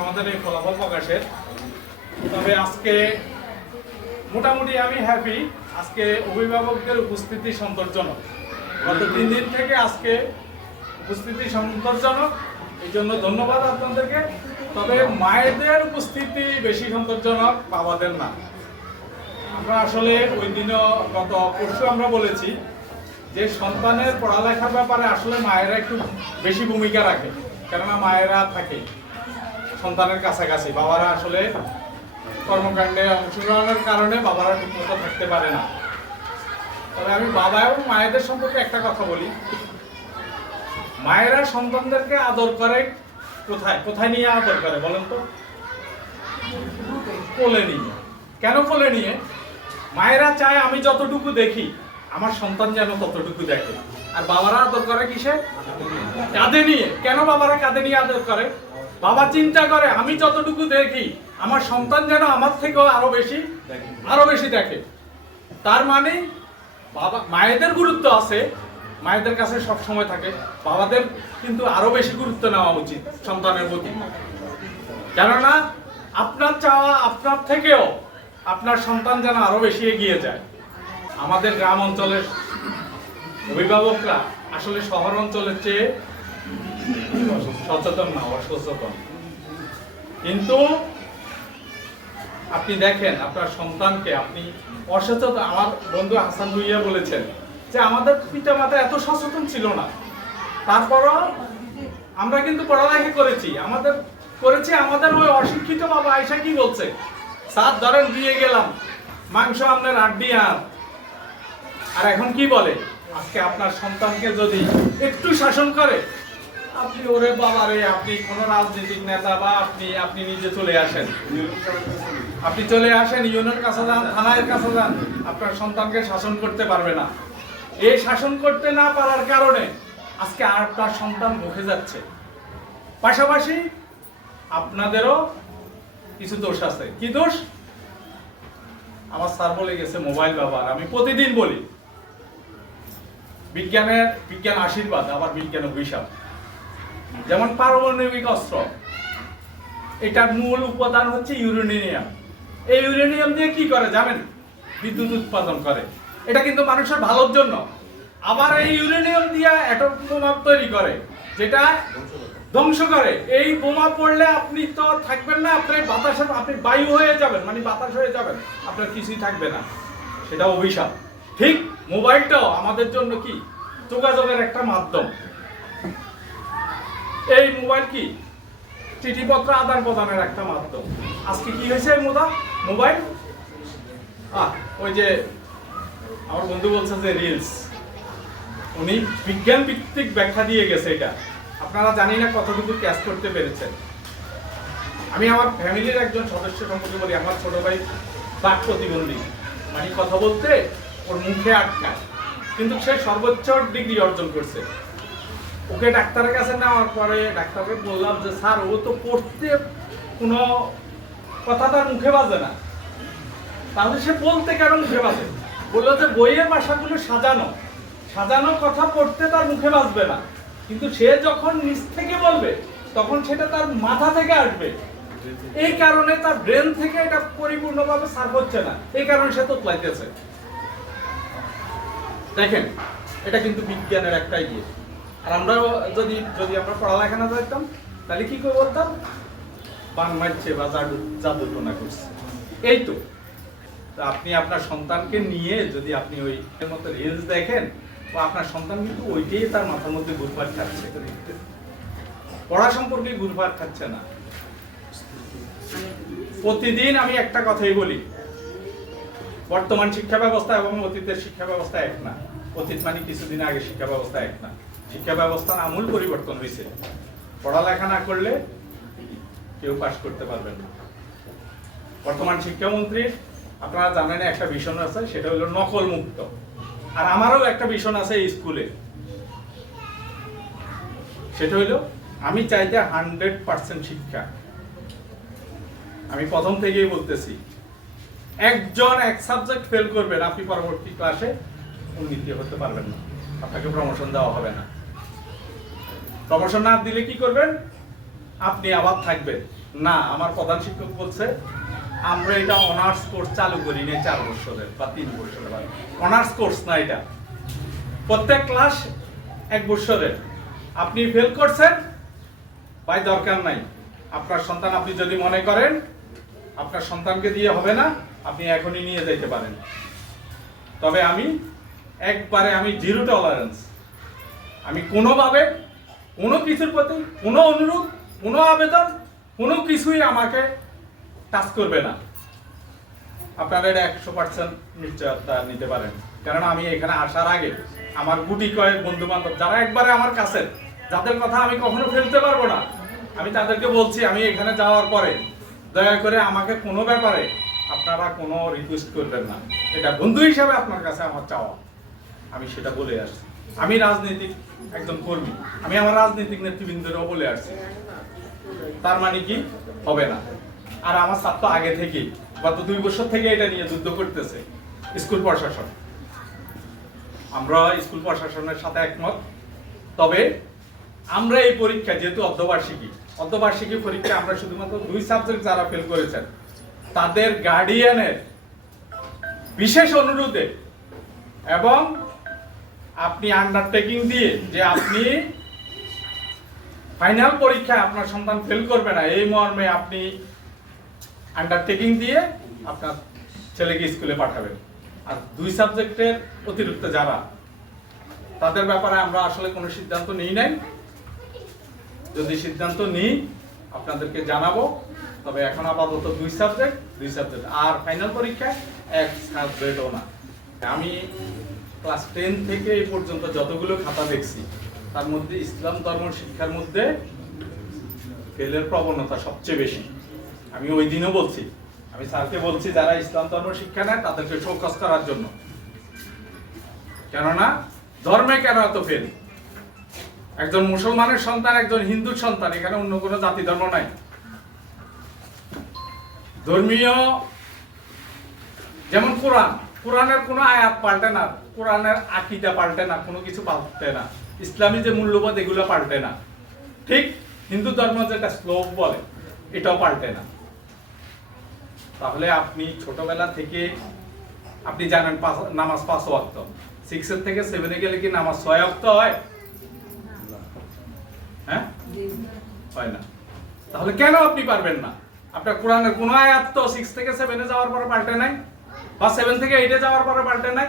আমাদের এই ফলাফল প্রকাশের। তবে আজকে মোটামুটি আমি হ্যাপি। আজকে অভিভাবকদের উপস্থিতি সন্তোষজনক। গত 3 দিন থেকে আজকে উপস্থিতি সন্তোষজনক, এই জন্য ধন্যবাদ আপনাদেরকে। তবে মায়েদের উপস্থিতি বেশি সন্তোষজনক, বাবাদের না। আমরা আসলে ওই দিনও গত পরশু আমরা বলেছি যে সন্তানের পড়ালেখার ব্যাপারে আসলে মায়েরা একটু বেশি ভূমিকা রাখে, কেননা মায়েরা থাকে সন্তানের কাছাকাছি। বাবারা আসলে কর্মকাণ্ডে অংশগ্রহণের কারণে বাবারা ঠিকমতো থাকতে পারে না। তবে আমি বাবা এবং মায়েদের সম্পর্কে একটা কথা বলি, মায়েরা সন্তানদেরকে আদর করে কোথায় কোথায় নিয়ে আদর করে বলেন তো? কোলে নিয়ে। কেন কোলে নিয়ে? মায়েরা চায় আমি যতটুকু দেখি আমার সন্তান যেন ততটুকু দেখে। আর বাবারা আদর করে কিসে? কাঁধে নিয়ে। কেন বাবারা কাঁধে নিয়ে আদর করে? বাবা চিন্তা করে আমি যতটুকু দেখি আমার সন্তান যেন আমার থেকেও আরো বেশি দেখে। তার মানে বাবা মায়েদের গুরুত্ব আছে, মায়েদের কাছে সব সময় থাকে, বাবাদের কিন্তু আরো বেশি গুরুত্ব নেওয়া উচিত সন্তানের প্রতি। কেননা আপনার চাওয়া আপনার থেকেও আপনার সন্তান যেন আরো বেশি এগিয়ে যায়। আমাদের গ্রাম অঞ্চলের অভিভাবকরা আসলে শহর অঞ্চলের চেয়ে সচেতন না, অসচেতন। কিন্তু আপনি দেখেন আপনার সন্তানকে আপনি অসচেতন। আমার বন্ধু হাসান ভুইয়া বলেছেন যে আমাদের পিতা মাতা এত সচেতন ছিল না, তারপরও আমরা কিন্তু পড়ালেখা করেছি। আমাদের ওই অশিক্ষিত বাবা আয়সা কি বলছে, স্যার ধরেন দিয়ে গেলাম মাংস আপনার আড্ডি আর এখন কি বলে? আজকে আপনার সন্তানকে যদি একটু শাসন করে, আপনি ওরে বাবারে, আপনি কোন রাজনৈতিক নেতা বা আপনি নিজে চলে আসেন, ইউনিয়নের কাছে যান, থানার কাছে যান, আপনার সন্তানকে শাসন করতে পারবে না। এই শাসন করতে না পারার কারণে আজকে আপনার সন্তান ভুগে যাচ্ছে। পাশাপাশি আপনাদেরও কিছু দোষ আছে। কি দোষ? আমার স্যার বলে গেছে মোবাইল ব্যবহার। আমি প্রতিদিন বলি বিজ্ঞান আশীর্বাদ, আবার বিজ্ঞান অভিশাপ। যেমন পারমাণবিক অস্ত্র, এটার মূল উপাদান হচ্ছে ইউরেনিয়াম। এই ইউরেনিয়াম দিয়ে কি করে জানেন? বিদ্যুৎ উৎপাদন করে। এটা কিন্তু মানুষের ভালোর জন্য। আবার এই ইউরেনিয়াম দিয়ে অ্যাটম বোমা তৈরি করে, যেটা ধ্বংস করে। এই বোমা পড়লে আপনি তো থাকবেন না, আপনি বায়ু হয়ে যাবেন, মানে বাতাস হয়ে যাবেন, আপনার কিছুই থাকবে না। সেটা অভিশাপ। ঠিক মোবাইলটাও আমাদের জন্য কি? যোগাযোগের একটা মাধ্যম। এই মোবাইল কি? চিঠিপত্র আদান প্রদানের একটা মাধ্যম। আজকে কি হয়েছে মোবাইল? ওই যে আমার বন্ধু বলছে যে রিলস, উনি বিজ্ঞান ভিত্তিক ব্যাখ্যা দিয়ে গেছে। এটা আপনারা জানি না কতটুকু ক্যাচ করতে পেরেছেন। আমি আমার ফ্যামিলির একজন সদস্য সম্পর্কে বলি, আমার ছোট ভাই বাক প্রতিবন্ধী, মানে কথা বলতে ওর মুখে আটকায়, কিন্তু সে সর্বোচ্চ ডিগ্রি অর্জন করছে। ওকে ডাক্তারের কাছে নেওয়ার পরে ডাক্তারকে বললাম যে স্যার, ও তো পড়তে কোনো কথা তার মুখে বাজে না, তাহলে সে বলতে কেন মুখে বাজে? বললো যে বইয়ের ভাষাগুলো সাজানো কথা পড়তে তার মুখে বাজবে না, কিন্তু সে যখন নিজ থেকে বলবে তখন সেটা তার মাথা থেকে আসবে। এই কারণে তার ব্রেন থেকে এটা পরিপূর্ণভাবে সার্ভ হচ্ছে না, এই কারণে সে তোতলাইতেছে। দেখেন, এটা কিন্তু বিজ্ঞানের একটা ইয়ে। আর আমরা যদি আমরা পড়ালেখা না করতাম তাহলে কি করে বলতাম? বান মারছে বা জাদুটোনা করছে। এই তো আপনি আপনার সন্তানকে নিয়ে যদি আপনি ওই মতো রিলস দেখেন, বা আপনার সন্তান কিন্তু ওইটাই তার মাথার মধ্যে ঘুরপাক খাচ্ছে, পড়া সম্পর্কে ঘুরপাক খাচ্ছে না। প্রতিদিন আমি একটা কথাই বলি, বর্তমান শিক্ষা ব্যবস্থা এবং অতীতের শিক্ষা ব্যবস্থা এক না। অতীত মানে কিছুদিন আগে শিক্ষা ব্যবস্থা এক না। শিক্ষা ব্যবস্থার আমূল পরিবর্তন হয়েছে। পড়ালেখা না করলে কেউ পাস করতে পারবেন না। বর্তমান শিক্ষামন্ত্রীর আপনারা জানেন একটা ভিশন আছে, সেটা হলো নকল মুক্ত। আর আমারও একটা ভিশন আছে এই স্কুলে, সেটা হলো আমি চাইতে 100% শিক্ষা। আমি প্রথম থেকেই বলতেছি, একজন এক সাবজেক্ট ফেল করবেন, আপনি পরবর্তী ক্লাসে উন্নতি হতে পারবেন না, আপনাকে প্রমোশন দেওয়া হবে না। প্রমোশন না দিলে কি করবেন? আপনি আবার থাকবেন না। আমার প্রধান শিক্ষক বলছে আমরা এটা অনার্স কোর্স চালু করি না 4 বছরের বা 3 বছরের, অনার্স কোর্স না এটা, প্রত্যেক ক্লাস 1 বছরের। আপনি ফেল করছেন ভাই, দরকার নাই। আপনার সন্তান, আপনি যদি মনে করেন আপনার সন্তানকে দিয়ে হবে না, আপনি এখনই নিয়ে যেতে পারেন। তবে আমি একবারে আমি জিরো টলারেন্স। আমি কোনোভাবে কোনো কিছুর প্রতি কোনো অনুরোধ, কোনো আবেদন, কোনো কিছুই আমাকে টাচ করবে না। আপনারা এটা 100% নিশ্চয়তা নিতে পারেন। কারণ আমি এখানে আসার আগে আমার গুটি কয়েক বন্ধু বান্ধব যারা একবারে আমার কাছে, যাদের কথা আমি কখনো ফেলতে পারবো না, আমি তাদেরকে বলছি আমি এখানে যাওয়ার পরে দয়া করে আমাকে কোনো ব্যাপারে আপনারা কোনো রিকোয়েস্ট করবেন না। এটা বন্ধু হিসাবে আপনার কাছে আমার চাওয়া, আমি সেটা বলে আসছি। আমি রাজনৈতিক একজন কর্মী, আমি আমার রাজনৈতিক নেতৃবৃন্দরাও বলে আসছি। তার মানে কি হবে না। আর আমার ছাত্র আগে থেকে গত 2 বছর থেকে এটা নিয়ে যুদ্ধ করতেছে স্কুল প্রশাসন। আমরা স্কুল প্রশাসনের সাথে একমত। তবে আমরা এই পরীক্ষা যেহেতু অর্ধবার্ষিকী পরীক্ষা আমরা শুধুমাত্র 2 সাবজেক্ট যারা ফেল করেছেন তাদের গার্ডিয়ানের বিশেষ অনুরোধে এবং আপনি আন্ডারটেকিং দিয়ে যে আপনি ফাইনাল পরীক্ষায় আপনার সন্তান ফেল করবে না, এই মর্মে আপনি আন্ডারটেকিং দিয়ে আপনার ছেলেকে স্কুলে পাঠাবেন। আর 2 সাবজেক্টের অতিরিক্ত যারা, তাদের ব্যাপারে আমরা আসলে কোনো সিদ্ধান্ত নিই নাই। যদি সিদ্ধান্ত নিই আপনাদেরকে জানাবো। তবে এখন আপাতত 2 সাবজেক্ট আর ফাইনাল পরীক্ষায় 1 সাবজেক্টও না। আমি ক্লাস 10 থেকে এই পর্যন্ত যতগুলো খাতা দেখছি তার মধ্যে ইসলাম ধর্ম শিক্ষার মধ্যে ফেলের প্রবণতা সবচেয়ে বেশি। আমি ওই দিনও বলছি, আমি স্যারকে বলছি যারা ইসলাম ধর্ম শিক্ষা নেয় তাদেরকে শোকজ করার জন্য। কেননা ধর্মে কেন এত ফেল? একজন মুসলমানের সন্তান, একজন হিন্দুর সন্তান, এখানে অন্য কোনো জাতি ধর্ম নাই। ধর্মীয় যেমন কোরআনের কোনো আয়াত পাল্টে না, কোরআনের আকীদা পাল্টে না, কোনো কিছু পাল্টে না, ইসলামী যে মূল্যবোধ এগুলো পাল্টে না। ঠিক হিন্দু ধর্ম যেটা শ্লোক বলে এটাও পাল্টে না। তাহলে আপনি ছোটবেলা থেকে আপনি জানেন নামাজ 5 ওয়াক্ত, 6 থেকে 7 গেলে কি নামাজ 6 ওয়াক্ত হয়? হ্যাঁ, হয় না। তাহলে কেন আপনি পারবেন না? আপনার কোরআনের কোন আয়াত তো 6 থেকে 7 যাওয়ার পরে পাল্টে নাই, বা 7 থেকে 8 যাওয়ার পরে পাল্টে নাই।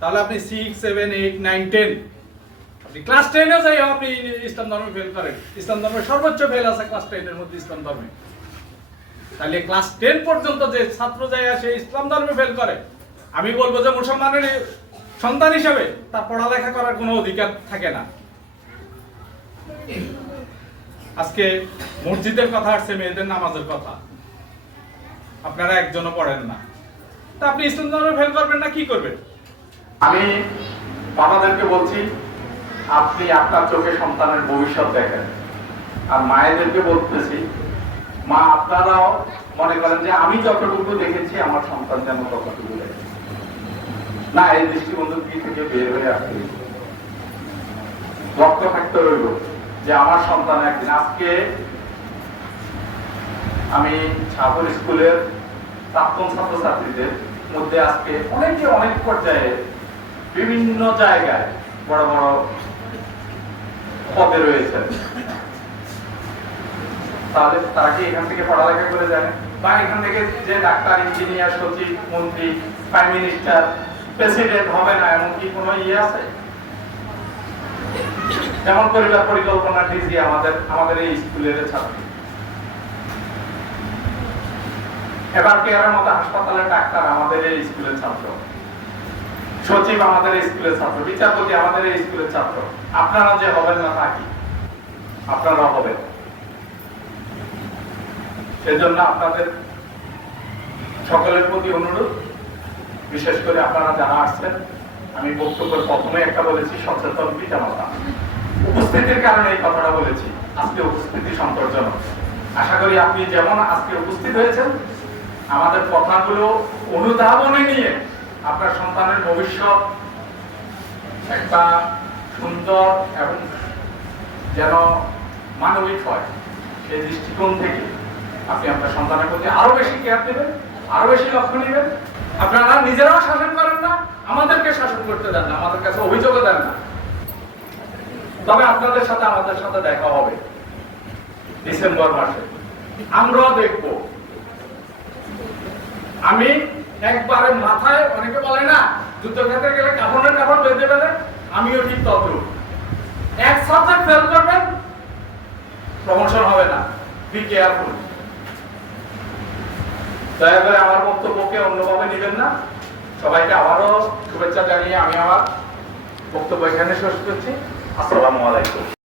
তাহলে আপনি 6, 7, 8, 9, 10 আপনি ক্লাস 10 এ যাই আপনি ইসলাম ধর্মে ফেল করেন। ইসলাম ধর্মের সর্বোচ্চ ফেল আছে ক্লাস 10 এর মধ্যে ইসলাম ধর্মে। তাহলে ক্লাস 10 পর্যন্ত যে ছাত্র যায় সে ইসলাম ধর্মে ফেল করে, আমি বলবো যে মুসলমানের সন্তান হিসেবে তার পড়ালেখা করার কোনো অধিকার থাকে না। আজকে মসজিদের কথা আসছে, মেয়েদের নামাজের কথা, আপনারা একজনও পড়েন না, তা আপনি ইসলাম ধর্মে ফেল করবেন না, কি করবেন? আমি বাবাদেরকে বলছি আপনি আপনার চোখে সন্তানের ভবিষ্যৎ দেখেন। আর মায়েদেরকে বলতেছি মা আপনারাও মনে করেন যে আমি যতটুকু দেখেছি আমার সন্তান যেন ততটুকু দেখে না। এই দৃষ্টিভঙ্গি থেকে বের হয়ে আসতে লক্ষ্য থাকতে রইল যে আমার সন্তান একদিন। আজকে আমি ছাত্র স্কুলের প্রাক্তন ছাত্রছাত্রীদের মধ্যে আজকে অনেকে অনেক পর্যায়ে বিভিন্ন জায়গায় বড় বড় পদে রয়েছে। তাহলে তারা কি এখান থেকে পড়ালেখা করে জানে? বা এখান থেকে যে ডাক্তার, ইঞ্জিনিয়ার, সচিব, মন্ত্রী, প্রাইম মিনিস্টার, প্রেসিডেন্ট হবে না এমন কি কোনো ইয়ে আছে? যেমন পরিবার পরিকল্পনা ডিজি আমাদের এই স্কুলের ছাত্র, এবার কেয়ারের মতো হাসপাতালের ডাক্তার আমাদের এই স্কুলের ছাত্র, সচিব আমাদের এই স্কুলের ছাত্র, বিচারপতি আমাদের এই স্কুলের ছাত্র। আপনারা যে হবেন না তা কি? আপনারা হবেন। সেজন্য আপনাদের সকলের প্রতি অনুরোধ, বিশেষ করে আপনারা যারা আসছেন, আমি বক্তব্যের প্রথমে একটা বলেছি সচেতন পিতামাতা। উপস্থিতির কারণে এই কথাটা বলেছি, আজকে উপস্থিতি সন্তোষজনক। আশা করি আপনি যেমন আজকে উপস্থিত হয়েছেন, আমাদের কথাগুলো অনুধাবনে নিয়ে আপনার সন্তানের ভবিষ্যৎ একটা সুন্দর এবং যেন মানবিক হয় এই দৃষ্টিকোণ থেকে আপনি আপনার সন্তানের প্রতি আরো বেশি কেয়ার দেবেন, আরো বেশি লক্ষ্য নেবেন। আপনারা নিজেরাও শাসন করেন না, আমাদেরকে শাসন করতে দেন না, আমাদের কাছে অভিযোগও দেন না। তবে আপনাদের সাথে আমাদের সাথে দেখা হবে ডিসেম্বর মাসে, আমরাও দেখব। আমি একবারে মাথায়, অনেকে বলে না যুদ্ধক্ষেত্রে গেলে কাপড়ের কাপড় বেঁধে ফেলে, আমিও ঠিক তত। এক সাবজেক্ট ফেল করবেন, প্রমোশন হবে না। Be careful. দয়া করে আমার বক্তব্যকে অন্যভাবে নেবেন না। সবাইকে আবারও শুভেচ্ছা জানিয়ে আমি আমার বক্তব্য এখানে শেষ করছি। আসসালামু আলাইকুম।